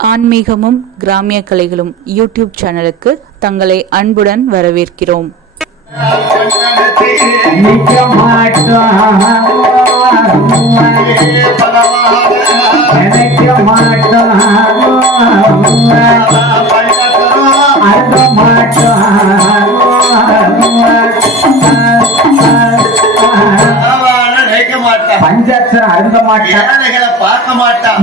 ஆன்மீகமும் கிராமிய கலைகளும் யூடியூப் சேனலுக்கு தங்களை அன்புடன் வரவேற்கிறோம். பஞ்சாட்சரம் அருந்த மாட்டான், பார்க்க மாட்டான்,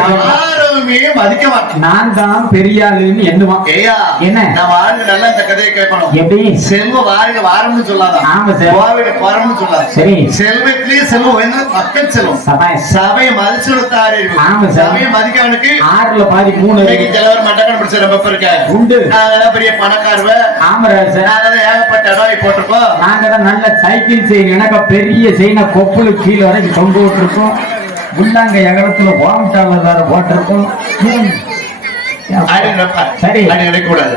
யாருமே மதிக்க மாட்டான். நான் தான் பெரிய ஆளுன்னு எண்ணுவான். என்ன நம்ம ஆளுங்க நல்லா இந்த கதையை கேட்கணும். எப்படி செல்வ வாரிக வாரம்னு சொல்லாத, ஆமா சார், கோவில குறம்னு சொல்லாத. சரி, செல்வத்திலேயே செல்வம் என்ன மக்கள் செல்வம். சபையை மதிச்சுத்தாரு. ஆமா சார், சபையை மதிக்கவனுக்கு 6ல பாதி 3 தலைவர் மண்டக்கன் பிடிச்ச ரொம்ப இருக்க உண்டு. நாங்க பெரிய பணக்காரவ. ஆமா சார், நாங்க ஏகப்பட்ட இடம் போட்டிருக்கோம். நாங்க தான் நல்ல சைக்கிள் செயின், எனக்கு பெரிய செயினை கொப்புளு கீழே வரைக்கும் தொங்க விட்டுருக்கோம். உள்ளாங்க எகரத்துல வாமிட்டால போட்டிருக்கோம். சரி,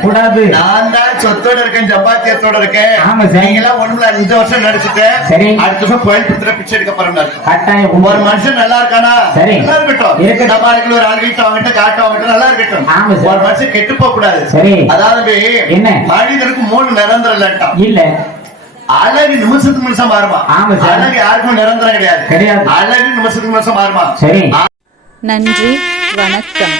கூடாது. நான் தான் சொத்தோட இருக்கேன், ஜப்பாத்தியத்தோட இருக்கேன். ஆமா சார், நீங்க எல்லாம் ஒண்ணுல 5 வருஷம் நடிச்சுட்டேன். சரி, அடுத்த வருஷம் கோயம்புத்தூர்ல பிச்சை எடுக்க போறோம். கட்டாயம் ஒரு மனுஷன் நல்லா இருக்கானா? சரி, நல்லா இருக்கட்டும். நம்ம ஆளுக்கு ஒரு ஆள் வீட்டு அவங்கிட்ட காட்டு அவங்கிட்ட நல்லா இருக்கட்டும். ஒரு மனுஷன் கெட்டு போக கூடாது. சரி, அதாவது என்ன மனிதனுக்கு 3 நிரந்தரம் இல்ல. அழகு நிமிஷத்துக்கு நிமிஷம் மாறுமா? ஆமா சார், அழகு யாருக்கும் நிரந்தரம் கிடையாது. அழகு நிமிஷத்துக்கு நிமிஷம் மாறுமா? சரி, நன்றி, வணக்கம்.